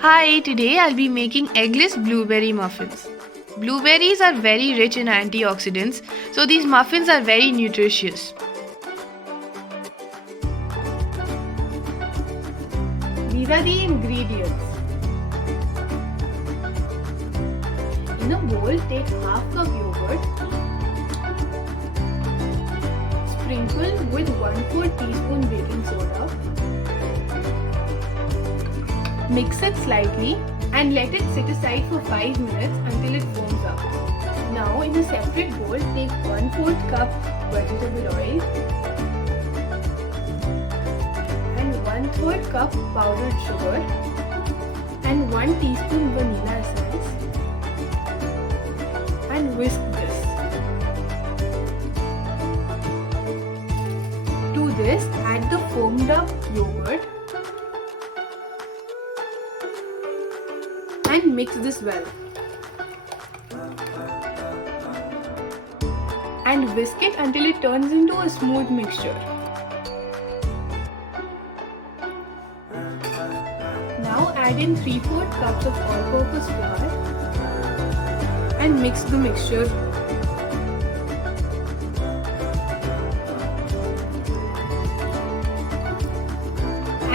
Hi, today I'll be making eggless blueberry muffins. Blueberries are very rich in antioxidants, so these muffins are very nutritious. These are the ingredients. In a bowl, take half cup yogurt. Sprinkle with 1/4 teaspoon baking soda. Mix it slightly and let it sit aside for 5 minutes until it foams up. Now in a separate bowl, take 1/4 cup vegetable oil and 1/3 cup powdered sugar and 1 teaspoon vanilla essence and whisk this. To this, add the foamed up yogurt and mix this well. And whisk it until it turns into a smooth mixture. Now add in 3/4 cups of all-purpose flour and mix the mixture.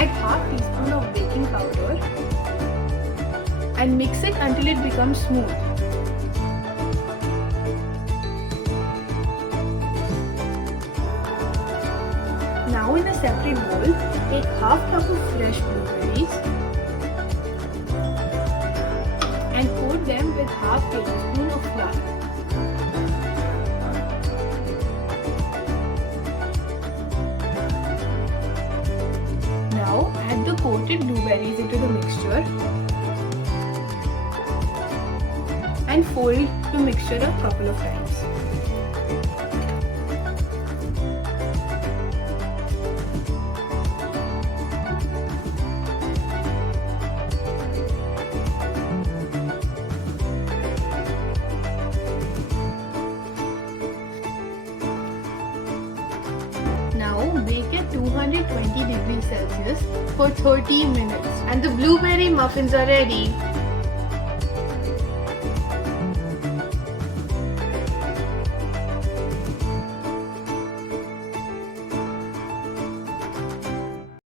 Add half teaspoon of baking powder and mix it until it becomes smooth. Now in a separate bowl, take half cup of fresh blueberries and coat them with half tablespoon of flour. Now add the coated blueberries into the mixture and fold the mixture a couple of times. Now bake at 220 degrees Celsius for 30 minutes and the blueberry muffins are ready.